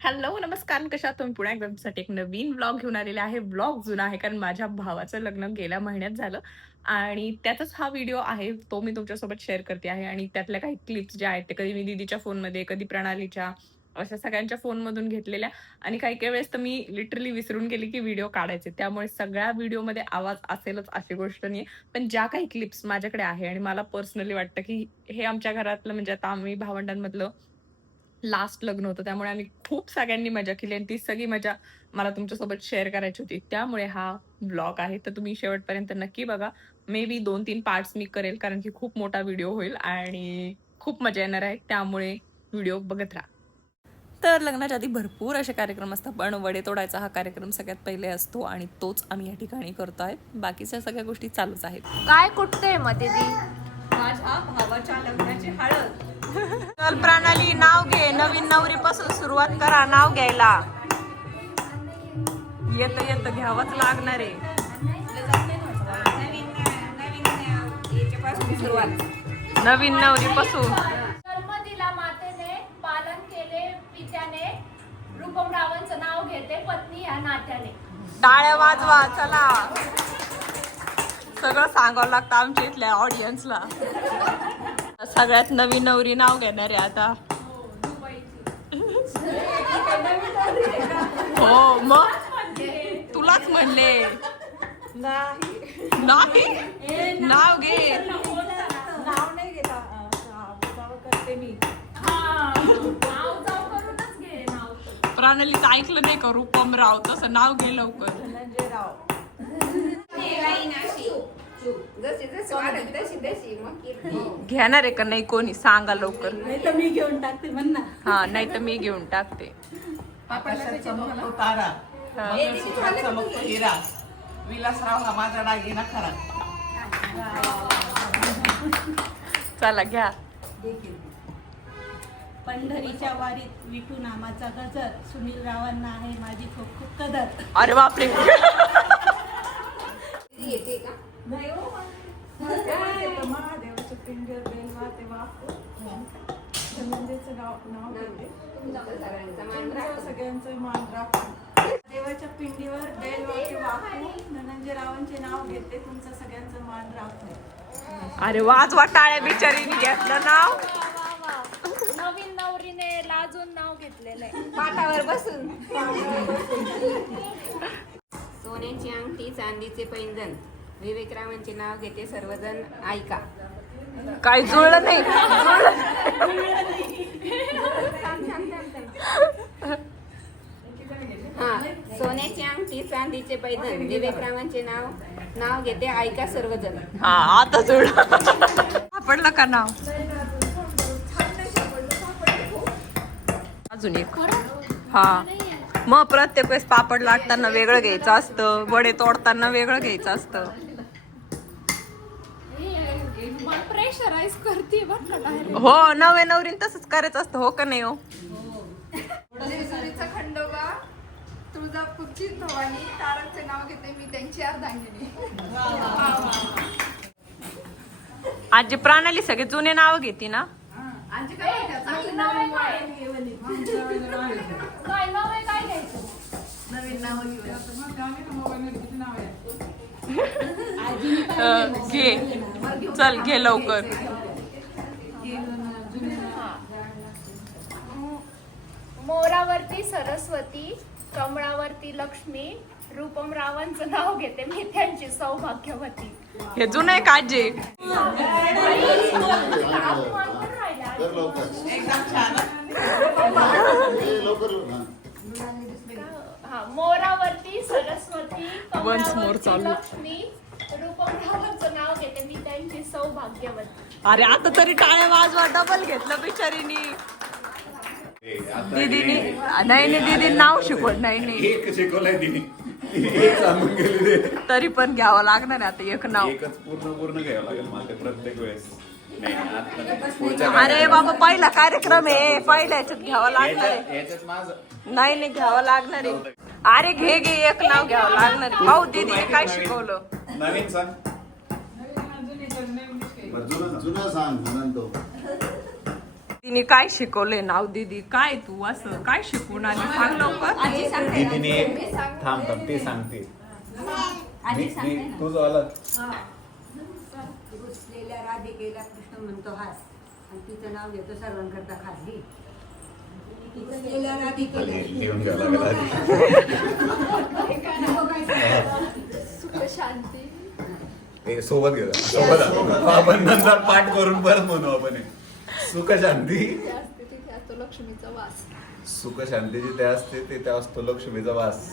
Hello, नमस्कार. कशा आहात तुम्ही? पुन्हा एकदा तुमच्यासाठी एक नवीन व्लॉग घेऊन आलेला आहे. व्लॉग जुना आहे कारण माझ्या भावाचं लग्न गेल्या महिन्यात झालं आणि त्याचाच हा व्हिडिओ आहे. तो मी तुमच्यासोबत शेअर करते आहे आणि त्यातल्या काही क्लिप्स ज्या आहेत, ते कधी मी दीदीच्या फोनमध्ये, कधी प्रणालीच्या, अशा सगळ्यांच्या फोनमधून घेतलेल्या आणि काही-काही वेळेस तर मी लिटरली विसरून गेले, की व्हिडिओ काढायचे. त्यामुळे सगळ्या व्हिडिओमध्ये आवाज असेलच अशी गोष्ट नाहीये. पण ज्या काही क्लिप्स माझ्याकडे आहे आणि मला पर्सनली वाटतं, की हे आमच्या घरातलं म्हणजे आता आम्ही भावंडांमधलं लास्ट लग्न होतं. त्यामुळे आम्ही खूप सगळ्यांनी मजा केली आणि ती सगळी मजा मला तुमच्यासोबत शेअर करायची होती. त्यामुळे हा व्लॉग आहे. तर तुम्ही शेवटपर्यंत नक्की बघा. मे बी 2-3 पार्ट्स मी करेल कारण की खूप मोठा व्हिडिओ होईल आणि खूप मजा येणार आहे. त्यामुळे व्हिडिओ बघत राहा. तर लग्नाच्या आधी भरपूर असे कार्यक्रम असतात, पण वडे तोडायचा हा कार्यक्रम सगळ्यात पहिले असतो आणि तोच आम्ही या ठिकाणी करतो आहे. बाकीच्या सगळ्या गोष्टी चालूच आहेत. काय कुठते मग दीदी? माझ्या भावाच्या लग्नाची हळद. चल प्रणाली, नाव घे. नवीन नवरीपासून सुरुवात करा नाव घ्यायला. येतं येतं घ्यावंच लागणार आहे. नवीन नवरीपासून. जन्म दिला मातेने, पालन केले पित्याने, रूपम रावणचं नाव घेते पत्नी या नात्याने. टाळ्या वाजवा चला. सगळं सांगावं लागतं आमच्या इथल्या ऑडियन्सला. सगळ्यात नवीन नवरी नाव घेणार आहे आता. हो मग तुलाच म्हणले. नाही नाव घे. नाव जाऊ करूनच घे नाव. प्रणालीच ऐकलं नाही का रूपमराव, तसं नाव घे लवकर. घेणार आहे का नाही कोणी सांगा लवकर. नाही तर मी घेऊन टाकते म्हण ना. हा नाही तर मी घेऊन टाकते. आकाशात चमकतो तारा, मंगळसूत्रात चमकतो हिरा, विलासराव हा माझा दागिना खरा. चला घ्या. पंढरीच्या वारीत विठू नामाचा गजर, सुनील रावांना आहे माझी खूप खूप कदर. अरे बापरे. महादेवाचं पिंजर बेलवा तेव्हा धनंजयचं नाव घेते. सगळ्यांचं मान राखून देवाच्या पिंडीवर बेल वाके वाकू, धनंजय रावांचे नाव घेते. तुमचं सगळ्यांचं मान राखू. अरे वाजवा टाळ्या. बिचारीने घेतलं नाव. नवीन नवरीने लाजून नाव घेतलेलं आहे. पाटावर बसून सोन्याची अंगठी, चांदीचे पैंजण, विवेकरावांचे नाव घेते सर्वजण ऐका. काही जुळलं नाही. हा, सोन्याची अंगठी, चांदीचे पैंजण, विवेकरावांचे नाव घेते ऐका सर्वजण. हा आता जुळलं. सापडलं का नाव? अजून एक. हा मग प्रत्येक वेळेस पापड लाटताना वेगळं घ्यायचं असतं, वडे तोडताना वेगळं घ्यायचं असतं. प्रेशराईज करते बरं. हो नवे नवरीन तसंच करायचं असतं. हो का नाही हो? जेजुरीचा खंडोबा, तुळजापूरची भवानी, तारांचे नाव घेते मी त्यांची अर्धांगिनी. आजी प्रणाली सगळे जुने नाव घेते ना. आजी काय म्हणतात? चांगली नवीन काय नाव आहे, काय घ्यायचं? नवीन नाव घेऊया. घे चल घे लवकर. मोरावरती सरस्वती, कमळावरती लक्ष्मी, रूपम रावांचं नाव घेते मी त्यांची सौभाग्यवती. हे जुनं आहे का आजी? एकदम छान. हा, मोरावरती सरस्वती, Once more कमळावरती चालू. लक्ष्मी, रूपम रावांचं नाव घेते मी त्यांची सौभाग्यवती. अरे आता तरी टाळ्या वाजवा. डबल घेतलं बिचारीनी. दीदीनी नाही दीदी नाव शिकवत नाही. एक शिकवलंय तिने, एक सांगून गेली ते. तरी पण घ्यावं लागणार आहे आता एक नाव. एकच पूर्ण घ्यावं लागेल मला ते प्रत्येक वेळेस. नाही आता पुढच्या अरे बाबा पहिला कार्यक्रम आहे, पहिल्या ह्याच्यात घ्यावं लागणार आहे. याच्यात माझं नाही घ्यावं लागणार आहे. अरे घे एक नाव घ्यावं लागणार आहे. भाऊ दीदीने काय शिकवलं? नवीन सांग. जुनं सांग, जुनं तो. तिने काय शिकवले नाव दीदी? काय तू असं काय शिकवून आली? सांग लवकर. दीदीने थांब ते सांगते. तुझं आलं घुसलेल्या राधिकेला कृष्ण म्हणतो हास आणि तिचं नाव घेतो सर्वांकरता खास. घुसलेल्या राधिकेला लिहून घ्यावं लागेल. सुख शांती. ते सोबत घेऊ सोबत आपण नंतर पाठ करून परत म्हणू आपण हे. सुख शांती जिथे असते तिथे असतो लक्ष्मीचा वास. सुख शांती जिथे असते तिथे असतो लक्ष्मीचा वास.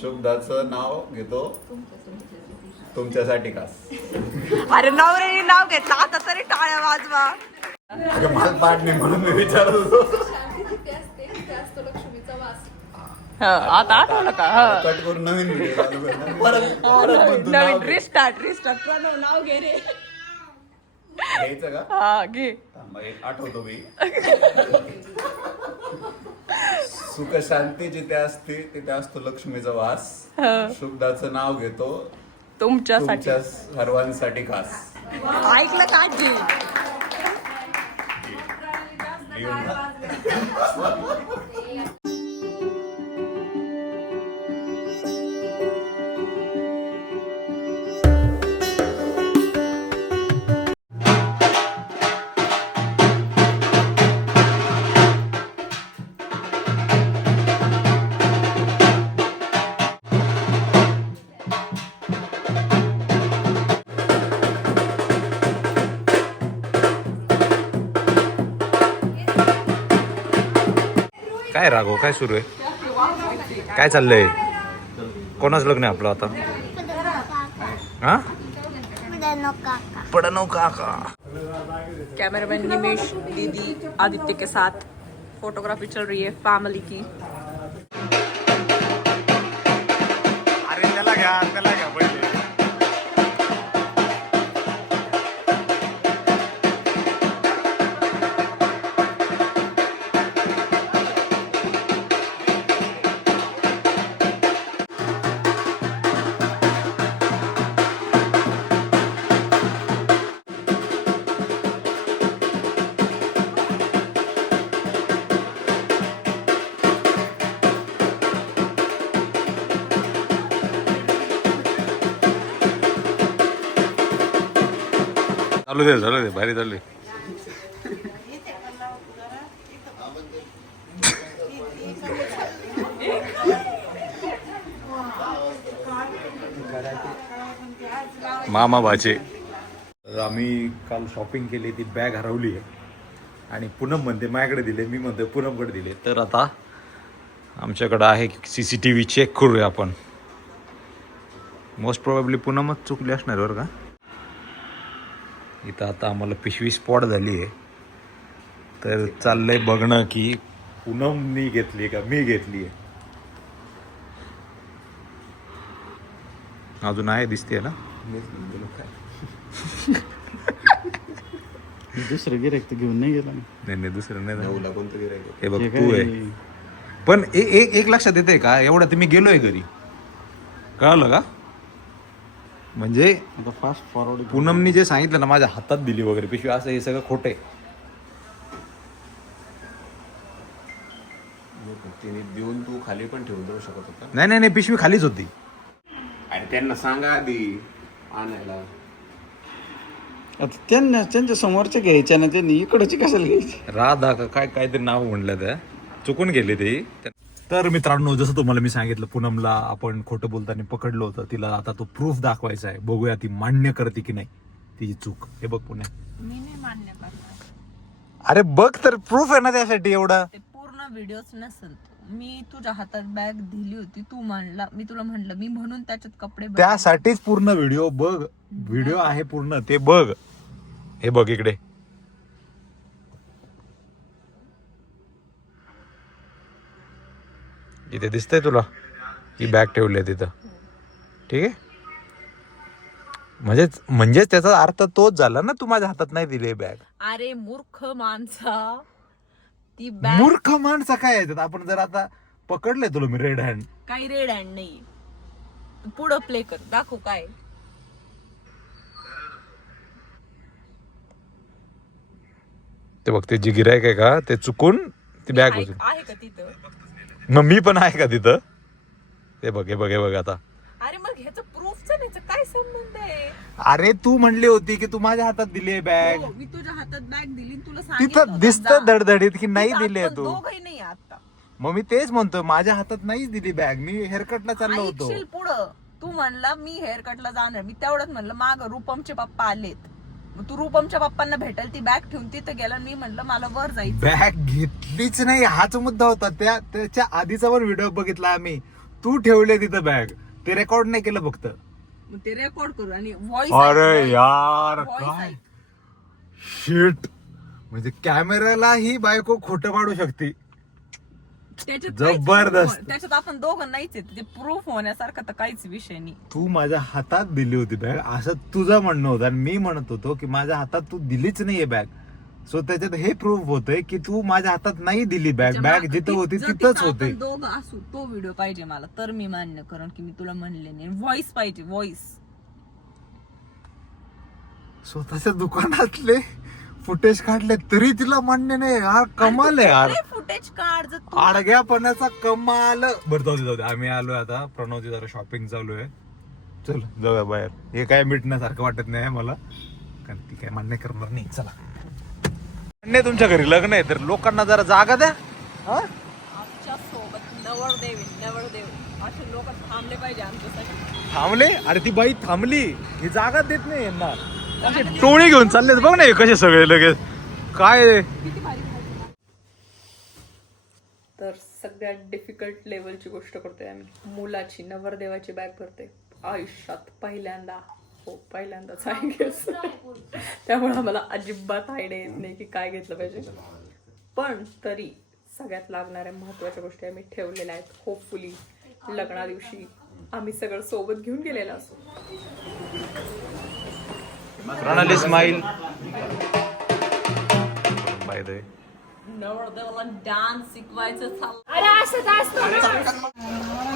शुभदाचं नाव घेतो तुमच्यासाठी खास. अरे नवऱ्याने नाव घेतलं आता तरी टाळ्या वाजवा. अगं मला पाठ नाही म्हणून मी विचारत होतो. शांती जिथे असते तिथे असतो लक्ष्मीचा वास. आता आठवलं का? कट करून नवीन video चालू कर. परत म्हणतो नाव नवीन घे. रिस्टार्ट प्रणव नाव घे रे. घ्यायचं का? हा घे. थांबा, एक आठवतो मी. सुख शांती जिथे असते तिथे असतो लक्ष्मीचा वास. शुभदाचं नाव घेतो तुमच्यासाठी. तुमच्या सर्वांसाठी खास. ऐकलं का आजी? लिहून घ्या. काय राघव काय सुरू आहे? काय चाललंय? कोणाच लग्न आहे आपलं आता? हा पडनो काका. कैमरामैन निमेश, दीदी, आदित्य के साथ फोटोग्राफी चल रही है फैमिली की. अरे त्याला घ्या पहिले. चालू दे भारी चालू. मामा भाचे. आम्ही काल शॉपिंग केली, ती बॅग हरवली आहे आणि पूनम म्हणते माझ्याकडे दिले, मी म्हणते पूनमकडे दिले. तर आता आमच्याकडं आहे CCTV चेक करूया आपण. मोस्ट प्रोबेबली पूनमच चुकली असणार बरं का. इथं आता आम्हाला पिशवी स्पॉट झाली आहे, तर चाललंय बघणं की पूनमनी घेतली का मी घेतली आहे. अजून आहे दिसते ना. दुसरं गिरायक तर घेऊन नाही गेला. नाही दुसरं नाही. हे बघ तू आहे. पण एक लक्षात येते का, एवढं तर मी गेलोय घरी, कळलं का? म्हणजे आता फास्ट फॉरवर्ड पूनमनी जे सांगितलं ना माझ्या हातात दिली वगैरे पिशवी, असं हे सगळं खोटं आहे. तिने देऊन तू खाली पण ठेवून देऊ शकत होता. नाही पिशवी खालीच होती. आणि त्यांना सांगा आधी आणायला. आता त्यांच्या समोरच्या घ्यायच्या ना, त्यांनी इकडची कशाला घ्यायची. राधा का काय काहीतरी नाव म्हणलं, त्या चुकून गेले ते. तर मित्रांनो, जसं तुम्हाला मी सांगितलं, पूनमला आपण खोटं बोलताना पकडलं होतं. तिला आता तो प्रूफ दाखवायचा आहे. बघूया ती मान्य करते की नाही तिची चूक. हे बघ पुण्या, मी नाही मान्य करणार. अरे बघ तर प्रूफ आहे ना त्यासाठी एवढा. ते पूर्ण व्हिडिओच नसेल. मी तुझ्या हातात बॅग दिली होती, तू मांडला, मी तुला म्हणलं, मी म्हणून त्याच्यात कपडे बदलले. त्यासाठीच पूर्ण व्हिडिओ बघ. व्हिडिओ आहे पूर्ण, ते बघ. हे बघ इकडे. इथे दिसतंय तुला ही बॅग ठेवली आहे तिथं, ठीक आहे. म्हणजेच त्याचा अर्थ तोच झाला ना, तू माझ्या हातात नाही दिली बॅग. अरे मूर्ख माणसा, ती बॅग. मूर्ख माणसा काय आहे? आपण जर आता पकडलंय तुला मी रेड हँड. काही रेड हँड नाही. पुढं प्ले कर, दाखव काय. ते बघ ते जी गिरायक आहे का ते चुकून ती बॅग आहे उचल. आहे का तिथं? मग मी पण आहे का तिथं? ते बघ हे बघ हे बघ आता. अरे मग ह्याचं प्रूफचं ह्याचं काय संबंध आहे? अरे तू म्हणली होती की तू माझ्या हातात दिली बॅग. हो, मी तुझ्या हातात बॅग दिली आणि तुला तिथं सांगितलं दिसतं धडधडीत की नाही दिली तू. दोघही नाही आता. मग मी तेच म्हणतो माझ्या हातात नाहीच दिली बॅग. मी हेअरकटला चाललो होतो. ऐकशील पुढं तू म्हणला मी हेअर कटला जाणार. मी तेवढंच म्हणलं माग रूपमचे पप्पा आलेत. मग तू रूपमच्या पप्पांना भेटायला ती बॅग ठेवून तिथं गेला. मी म्हणलं मला वर जायचं. बॅग घेतलीच नाही हाच मुद्दा होता. त्याच्या आधीचा पण व्हिडिओ बघितला आम्ही. तू ठेवले तिथं बॅग. ते रेकॉर्ड नाही केलं फक्त. मग ते रेकॉर्ड करू आणि व्हॉइस. अरे यार Voice काय ऐक. शिट. म्हणजे कॅमेराला ही बायको खोटं पाडू शकते. त्याच्यात जबरदस्त. काहीच- त्याच्यात आपण दोघं नाहीच आहेत. ते प्रूफ होण्यासारखं तर काहीच विषय नाही. तू माझ्या हातात दिली होती बॅग असं तुझं म्हणणं होतं आणि मी म्हणत होतो की माझ्या हातात तू दिलीच नाहीये बॅग. सो त्याच्यात हे प्रूफ होतंय की तू माझ्या हातात नाही दिली बॅग. बॅग जिथं होती जर तिथंच तिथं होते. आपण दोघं असू तो व्हिडिओ पाहिजे मला तर मी मान्य करण की मी तुला म्हणले नाही. व्हॉइस पाहिजे व्हॉइस. स्वतःच्या दुकानातले फुटेज काढले तरी तिला मान्य नाही यार. कमाल आहे यार. फुटेज काढ जर तू आडग्यापणाचा कमाल. बरं जाऊ दे आम्ही आलोय आता. प्रणवची जरा शॉपिंग चालू आहे. चल जाऊया बाहेर. हे काय मिटण्यासारखं वाटत नाही मला कारण ती काय मान्य करणार नाही. चला नाही तुमच्या घरी लग्न आहे तर लोकांना जरा जागा द्या. आमच्या सोबत नवरदेव असे लोक थांबले पाहिजे आमच्यासाठी. थांबले. अरे ती बाई थांबली. ही जागा देत नाही यांना. असे टोळी घेऊन चालले बघ ना हे कसे सगळे लगेच काय. तर सगळ्यात डिफिकल्ट लेवलची गोष्ट करतोय आम्ही. मुलाची नवरदेवाची बॅग भरते आयुष्यात पहिल्यांदा. हो पहिल्यांदाच आहे गेस. त्यामुळे आम्हाला अजिबात आयडिया येत नाही की काय घेतलं पाहिजे. पण तरी सगळ्यात लागणाऱ्या महत्वाच्या गोष्टी आम्ही ठेवलेल्या आहेत. होपफुली लग्ना दिवशी आम्ही सगळं सोबत घेऊन गेलेलं असू. Pranali smile. By the way नवरदेवाला डान्स शिकवायचं चाललं. अरे असं असतो ना.